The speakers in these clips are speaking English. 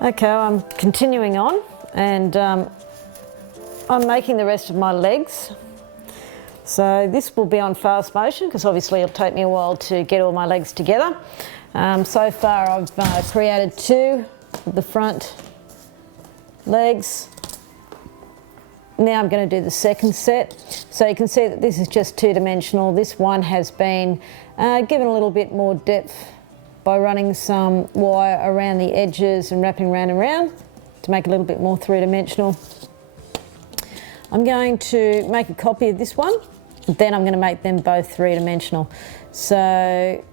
Okay, I'm continuing on, and I'm making the rest of my legs. So this will be on fast motion because obviously it'll take me a while to get all my legs together. So far I've created 2 of the front legs. Now I'm going to do the second set. So you can see that this is just 2-dimensional. This one has been given a little bit more depth by running some wire around the edges and wrapping round and round to make it a little bit more 3-dimensional. I'm going to make a copy of this one, then I'm going to make them both 3-dimensional. So,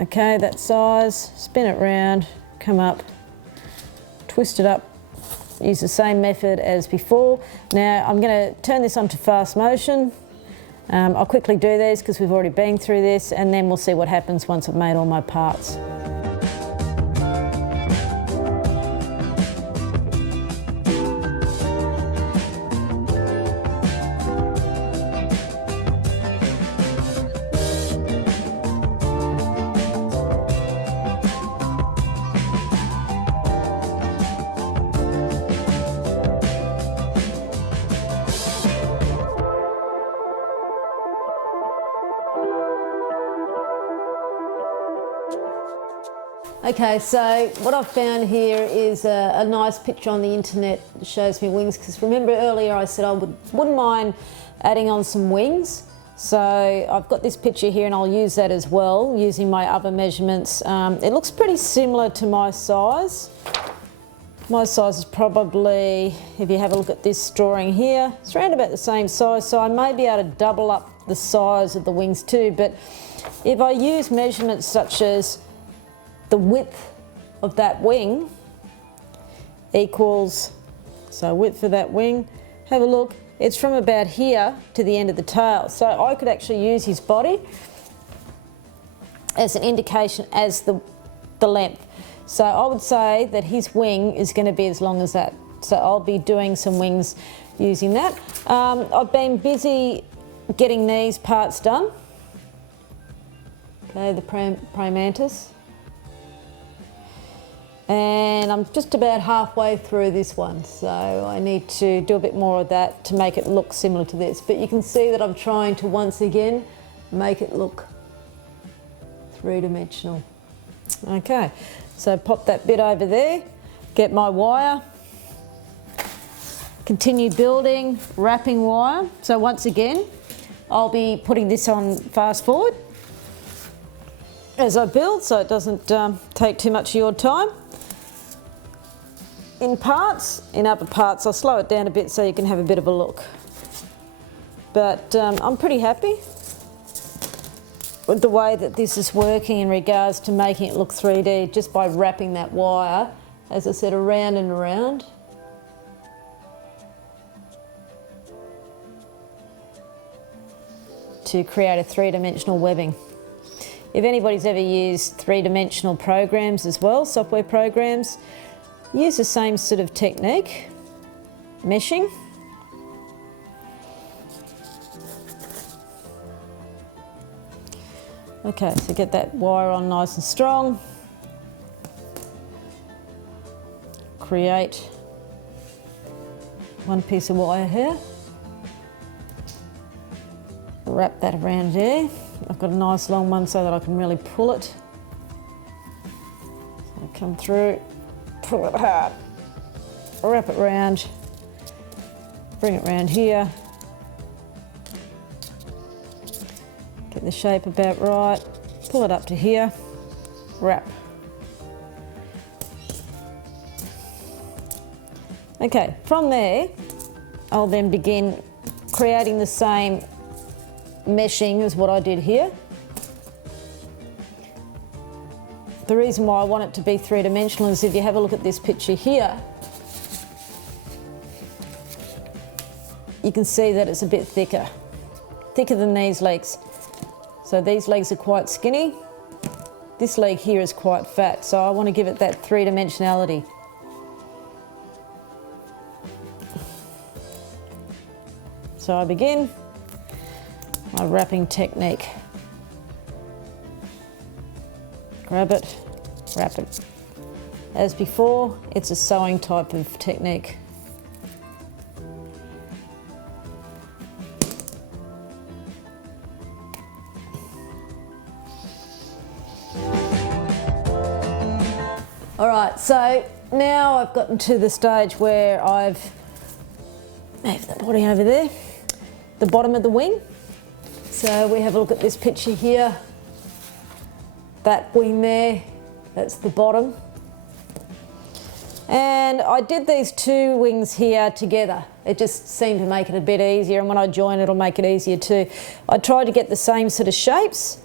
okay, that size, spin it round, come up, twist it up, use the same method as before. Now I'm going to turn this onto fast motion. I'll quickly do these because we've already been through this, and then we'll see what happens once I've made all my parts. Okay, so what I've found here is a nice picture on the internet that shows me wings, because remember earlier I said I wouldn't mind adding on some wings. So I've got this picture here and I'll use that as well using my other measurements. It looks pretty similar to my size. My size is probably, if you have a look at this drawing here, it's around about the same size, so I may be able to double up the size of the wings too. But if I use measurements such as the width of that wing equals, so width of that wing, have a look, it's from about here to the end of the tail. So I could actually use his body as an indication as the length. So I would say that his wing is going to be as long as that. So I'll be doing some wings using that. I've been busy getting these parts done. Okay, the praying mantis. And I'm just about halfway through this one, so I need to do a bit more of that to make it look similar to this. But you can see that I'm trying to once again make it look 3-dimensional. Okay, so pop that bit over there, get my wire, continue building, wrapping wire. So once again, I'll be putting this on fast forward as I build, so it doesn't take too much of your time. In other parts, I'll slow it down a bit so you can have a bit of a look. But I'm pretty happy with the way that this is working in regards to making it look 3D, just by wrapping that wire, as I said, around and around. To create a 3-dimensional webbing. If anybody's ever used 3-dimensional programs as well, software programs, use the same sort of technique, meshing. Okay, so get that wire on nice and strong. Create one piece of wire here. Wrap that around there. I've got a nice long one so that I can really pull it. So come through. Pull it hard, wrap it round, bring it round here, get the shape about right, pull it up to here, wrap. Okay, from there, I'll then begin creating the same meshing as what I did here. The reason why I want it to be 3-dimensional is if you have a look at this picture here, you can see that it's a bit thicker than these legs. So these legs are quite skinny. This leg here is quite fat, so I want to give it that 3-dimensionality. So I begin my wrapping technique. Grab it, wrap it as before, it's a sewing type of technique. All right, so now I've gotten to the stage where I've moved the body over there, the bottom of the wing. So we have a look at this picture here. That wing there, that's the bottom. And I did these two wings here together. It just seemed to make it a bit easier, and when I join it'll make it easier too. I tried to get the same sort of shapes,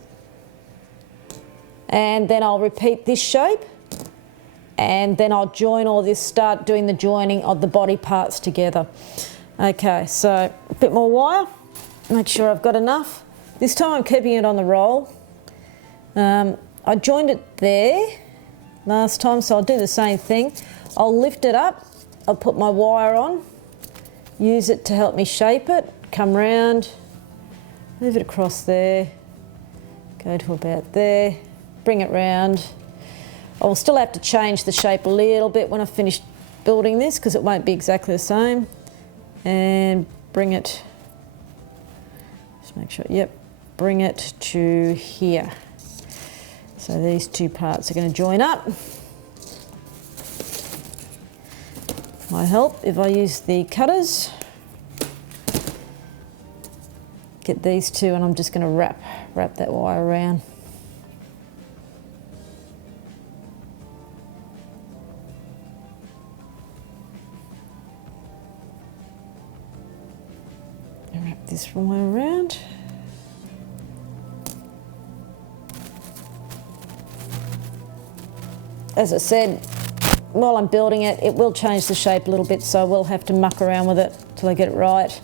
and then I'll repeat this shape, and then I'll join all this, start doing the joining of the body parts together. Okay, so a bit more wire, make sure I've got enough. This time I'm keeping it on the roll. I joined it there last time, so I'll do the same thing. I'll lift it up, I'll put my wire on, use it to help me shape it, come round, move it across there, go to about there, bring it round. I will still have to change the shape a little bit when I've finished building this because it won't be exactly the same. And bring it, just make sure, yep, bring it to here. So these two parts are going to join up. Might help if I use the cutters. Get these two, and I'm just going to wrap that wire around. Wrap this wire around. As I said, while I'm building it, it will change the shape a little bit, so I will have to muck around with it till I get it right.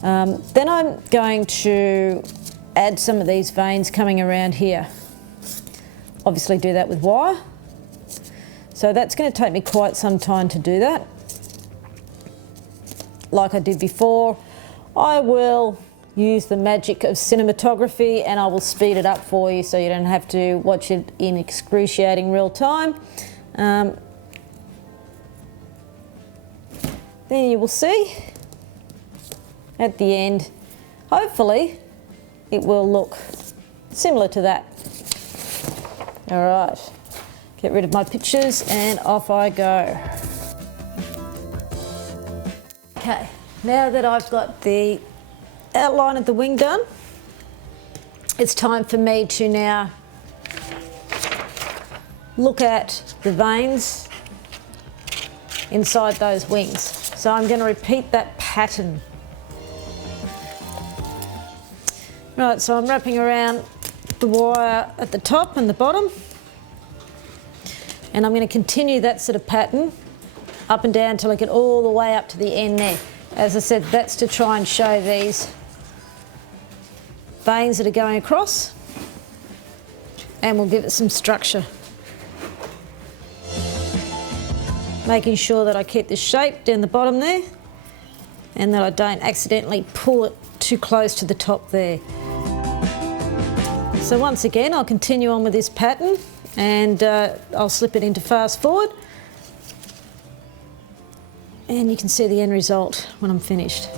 Then I'm going to add some of these veins coming around here. Obviously do that with wire. So that's going to take me quite some time to do that. Like I did before, I will use the magic of cinematography and I will speed it up for you so you don't have to watch it in excruciating real time. Then you will see at the end, hopefully it will look similar to that. All right, get rid of my pictures and off I go. Okay, now that I've got the outline of the wing done, it's time for me to now look at the veins inside those wings. So I'm going to repeat that pattern. Right, so I'm wrapping around the wire at the top and the bottom, and I'm going to continue that sort of pattern up and down till I get all the way up to the end there. As I said, that's to try and show these veins that are going across, and we'll give it some structure. Making sure that I keep the shape down the bottom there and that I don't accidentally pull it too close to the top there. So once again, I'll continue on with this pattern and I'll slip it into fast forward, and you can see the end result when I'm finished.